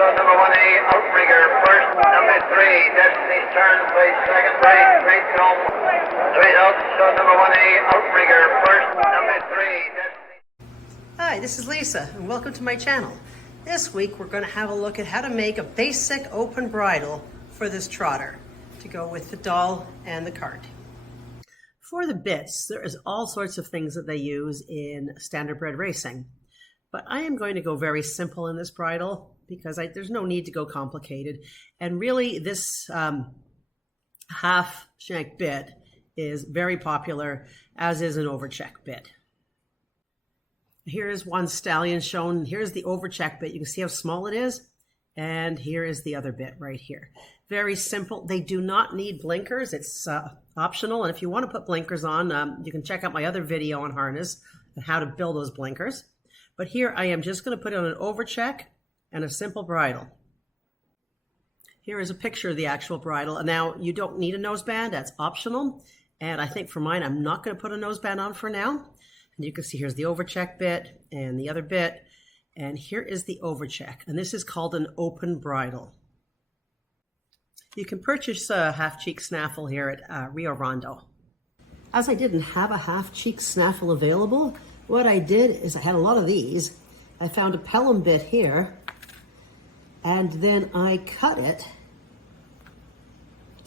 shot number 1A, outrigger first, number 3, Destiny's turn, place second, right home, straight out, shot number 1A, outrigger first, number 3, Destiny. Hi, this is Lisa, and welcome to my channel. This week we're going to have a look at how to make a basic open bridle for this trotter to go with the doll and the cart. For the bits, there is all sorts of things that they use in standardbred racing, but I am going to go very simple in this bridle because there's no need to go complicated. And really this half shank bit is very popular, as is an Overcheck bit. Here is one stallion shown. Here's the Overcheck bit. You can see how small it is. And here is the other bit right here. Very simple. They do not need blinkers. It's optional. And if you want to put blinkers on, you can check out my other video on harness and how to build those blinkers. But here I am just going to put on an Overcheck and a simple bridle. Here is a picture of the actual bridle. And now you don't need a noseband. That's optional. And I think for mine, I'm not going to put a noseband on for now. And you can see here's the Overcheck bit and the other bit. And here is the Overcheck. And this is called an open bridle. You can purchase a half-cheek snaffle here at RioRondo. As I didn't have a half-cheek snaffle available, what I did is I had a lot of these. I found a Pelham bit here, and then I cut it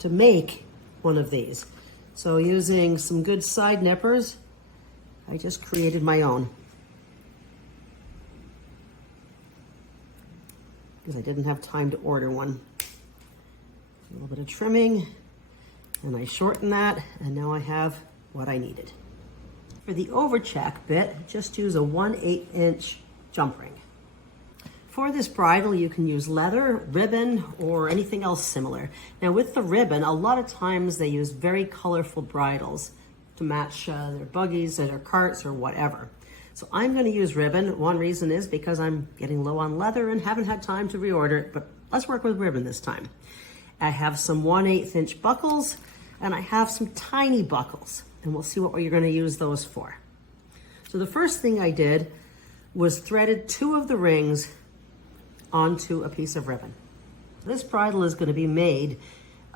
to make one of these. So using some good side nippers, I just created my own. Because I didn't have time to order one. A little bit of trimming, and I shorten that, and now I have what I needed. For the Overcheck bit, just use a 1/8 inch jump ring. For this bridle, you can use leather, ribbon, or anything else similar. Now with the ribbon, a lot of times they use very colorful bridles to match their buggies or their carts or whatever. So I'm going to use ribbon. One reason is because I'm getting low on leather and haven't had time to reorder it, but let's work with ribbon this time. I have some 1/8 inch buckles, and I have some tiny buckles, and we'll see what you're going to use those for. So the first thing I did was threaded 2 of the rings onto a piece of ribbon. This bridle is going to be made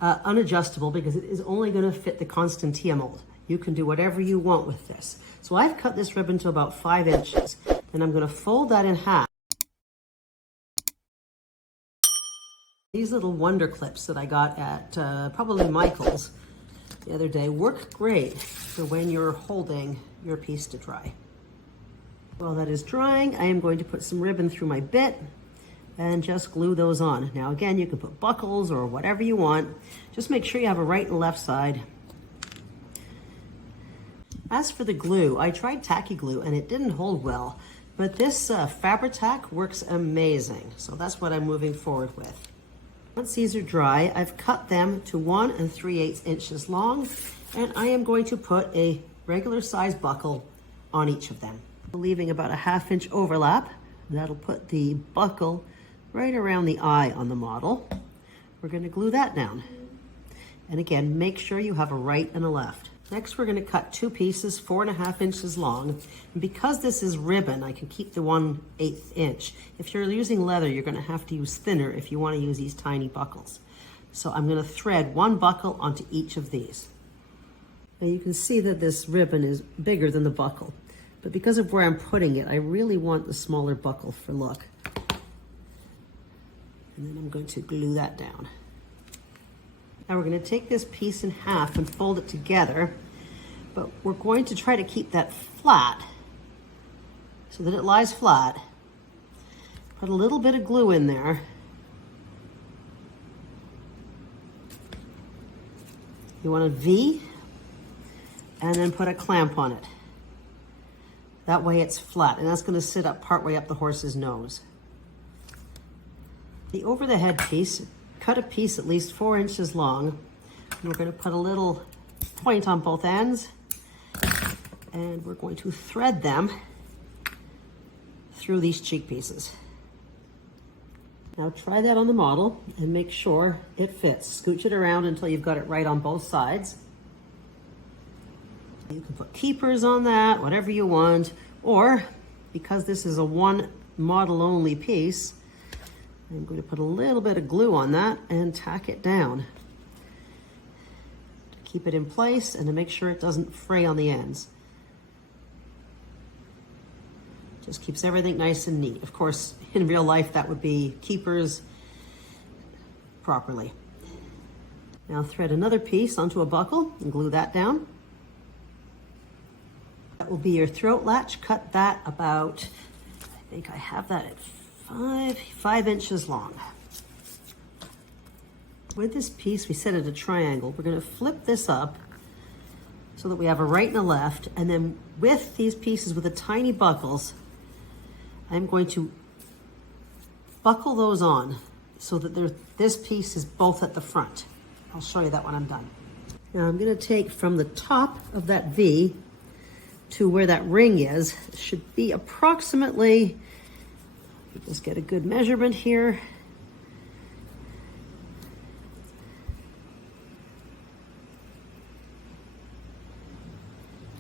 unadjustable because it is only going to fit the Constantia mold. You can do whatever you want with this. So I've cut this ribbon to about 5 inches, and I'm going to fold that in half. These little wonder clips that I got at probably Michael's the other day work great for when you're holding your piece to dry. While that is drying, I am going to put some ribbon through my bit and just glue those on. Now again, you can put buckles or whatever you want. Just make sure you have a right and left side. As for the glue, I tried tacky glue and it didn't hold well, but this Fabri-Tac works amazing. So that's what I'm moving forward with. Once these are dry, I've cut them to 1 3/8 inches long, and I am going to put a regular size buckle on each of them, leaving about a 1/2 inch overlap. That'll put the buckle right around the eye on the model. We're going to glue that down. And again, make sure you have a right and a left. Next, we're going to cut 2 pieces 4.5 inches long. And because this is ribbon, I can keep the 1/8 inch. If you're using leather, you're going to have to use thinner if you want to use these tiny buckles. So I'm going to thread 1 buckle onto each of these. Now you can see that this ribbon is bigger than the buckle, but because of where I'm putting it, I really want the smaller buckle for look. And then I'm going to glue that down. Now we're going to take this piece in half and fold it together, but we're going to try to keep that flat so that it lies flat. Put a little bit of glue in there. You want a V, and then put a clamp on it. That way it's flat, and that's going to sit up partway up the horse's nose. The over the head piece, cut a piece at least 4 inches long. And we're going to put a little point on both ends, and we're going to thread them through these cheek pieces. Now try that on the model and make sure it fits. Scooch it around until you've got it right on both sides. You can put keepers on that, whatever you want, or because this is a 1 model only piece, I'm going to put a little bit of glue on that and tack it down to keep it in place and to make sure it doesn't fray on the ends. Just keeps everything nice and neat. Of course, in real life, that would be keepers properly. Now thread another piece onto a buckle and glue that down. That will be your throat latch. Cut that about, I think I have that at 5 inches long. With this piece, we set it at a triangle. We're going to flip this up so that we have a right and a left. And then with these pieces with the tiny buckles, I'm going to buckle those on so that this piece is both at the front. I'll show you that when I'm done. Now I'm going to take from the top of that V to where that ring is. It should be approximately, just get a good measurement here.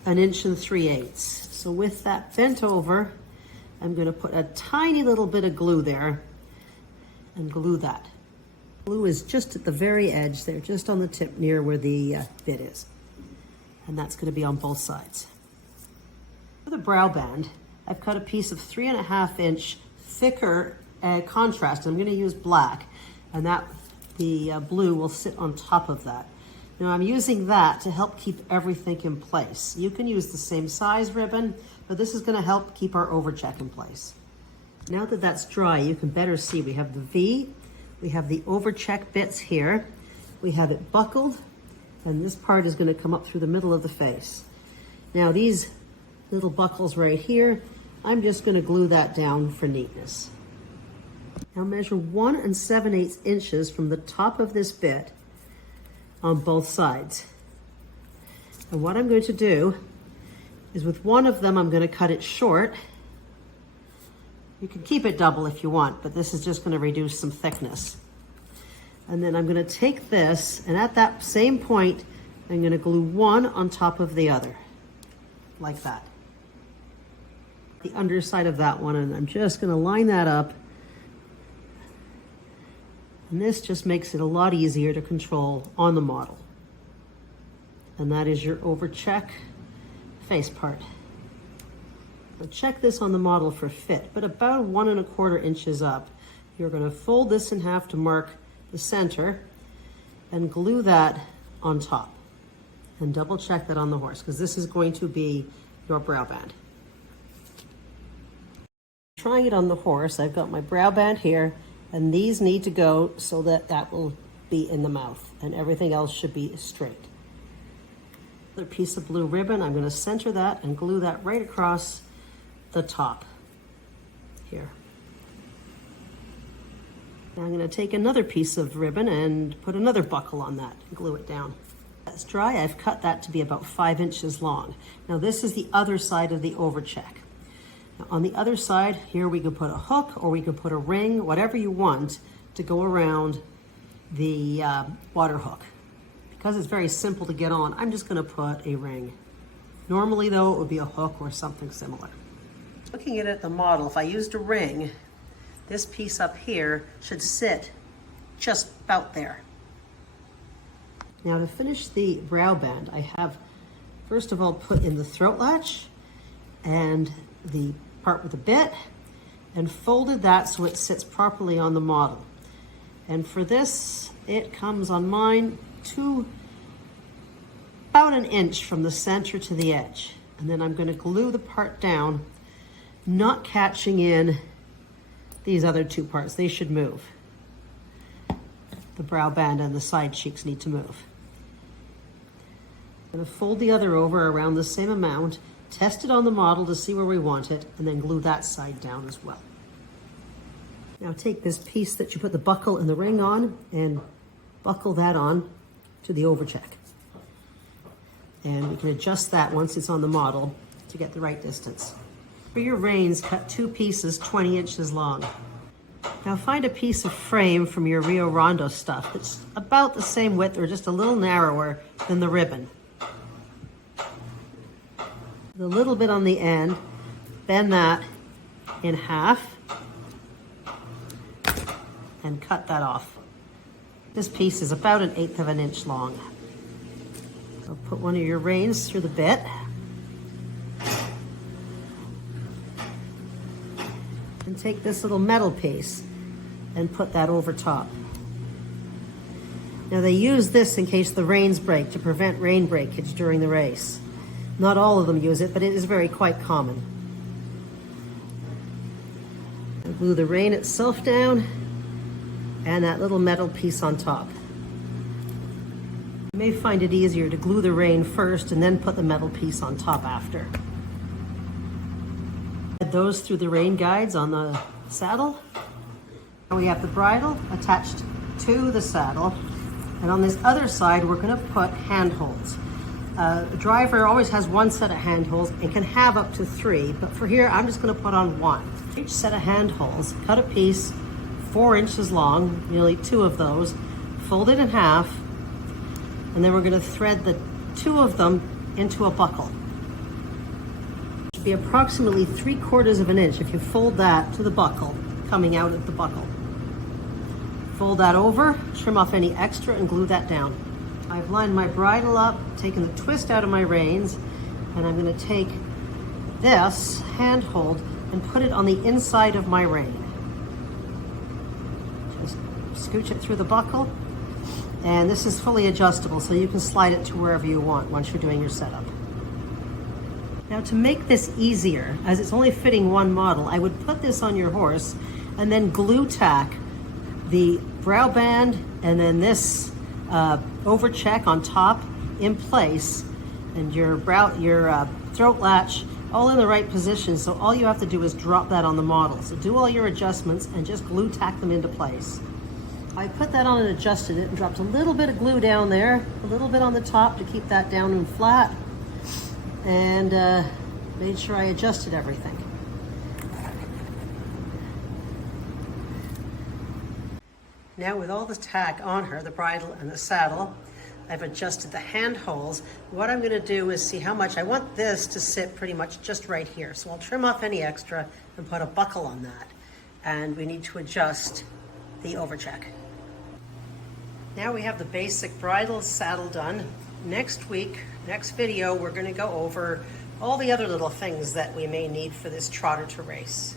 An 1 3/8. So with that bent over, I'm going to put a tiny little bit of glue there and glue that. Glue is just at the very edge there, just on the tip near where the bit is. And that's going to be on both sides. For the brow band, I've cut a piece of 3.5 inch thicker contrast. I'm going to use black, and the blue will sit on top of that. Now I'm using that to help keep everything in place. You can use the same size ribbon, but this is going to help keep our overcheck in place. Now that that's dry, you can better see we have the V, we have the overcheck bits here, we have it buckled, and this part is going to come up through the middle of the face. Now these little buckles right here, I'm just going to glue that down for neatness. Now measure 1 7/8 inches from the top of this bit on both sides. And what I'm going to do is with one of them, I'm going to cut it short. You can keep it double if you want, but this is just going to reduce some thickness. And then I'm going to take this, and at that same point, I'm going to glue one on top of the other, like that. The underside of that one, and I'm just going to line that up. And this just makes it a lot easier to control on the model. And that is your overcheck face part. Now check this on the model for fit, but about 1 1/4 inches up. You're going to fold this in half to mark the center and glue that on top. And double check that on the horse, because this is going to be your brow band. Trying it on the horse, I've got my brow band here, and these need to go so that that will be in the mouth, and everything else should be straight. Another piece of blue ribbon, I'm going to center that and glue that right across the top here. Now I'm going to take another piece of ribbon and put another buckle on that and glue it down. That's dry. I've cut that to be about 5 inches long. Now this is the other side of the overcheck. Now on the other side here, we can put a hook or we can put a ring, whatever you want to go around the water hook. Because it's very simple to get on, I'm just going to put a ring. Normally though, it would be a hook or something similar. Looking at the model, if I used a ring, this piece up here should sit just about there. Now to finish the brow band, I have first of all put in the throat latch and the part with the bit and folded that so it sits properly on the model. And for this, it comes on mine to about 1 inch from the center to the edge. And then I'm going to glue the part down, not catching in these other two parts. They should move. The brow band and the side cheeks need to move. I'm going to fold the other over around the same amount, test it on the model to see where we want it, and then glue that side down as well. Now take this piece that you put the buckle and the ring on and buckle that on to the overcheck. And we can adjust that once it's on the model to get the right distance. For your reins, cut 2 pieces 20 inches long. Now find a piece of frame from your RioRondo stuff that's about the same width or just a little narrower than the ribbon. A little bit on the end, bend that in half, and cut that off. This piece is about 1/8 of an inch long. So put one of your reins through the bit. And take this little metal piece and put that over top. Now they use this in case the reins break, to prevent rein breakage during the race. Not all of them use it, but it is quite common. And glue the rein itself down and that little metal piece on top. You may find it easier to glue the rein first and then put the metal piece on top after. Add those through the rein guides on the saddle. And we have the bridle attached to the saddle. And on this other side, we're going to put handholds. The driver always has one set of handholds and can have up to 3, but for here, I'm just going to put on 1. Each set of handholds, cut a piece 4 inches long, nearly 2 of those, fold it in half, and then we're going to thread the 2 of them into a buckle. It should be approximately 3/4 of an inch if you fold that to the buckle, coming out of the buckle. Fold that over, trim off any extra, and glue that down. I've lined my bridle up, taken the twist out of my reins, and I'm going to take this handhold and put it on the inside of my rein. Just scooch it through the buckle, and this is fully adjustable, so you can slide it to wherever you want once you're doing your setup. Now to make this easier, as it's only fitting one model, I would put this on your horse and then glue tack the brow band and then this overcheck on top in place, and your throat latch all in the right position. So all you have to do is drop that on the model. So do all your adjustments and just glue tack them into place. I put that on and adjusted it and dropped a little bit of glue down there, a little bit on the top to keep that down and flat, and made sure I adjusted everything. Now with all the tack on her, the bridle and the saddle, I've adjusted the handholds. What I'm gonna do is see how much I want this to sit pretty much just right here. So I'll trim off any extra and put a buckle on that. And we need to adjust the overcheck. Now we have the basic bridle saddle done. Next video, we're gonna go over all the other little things that we may need for this trotter to race.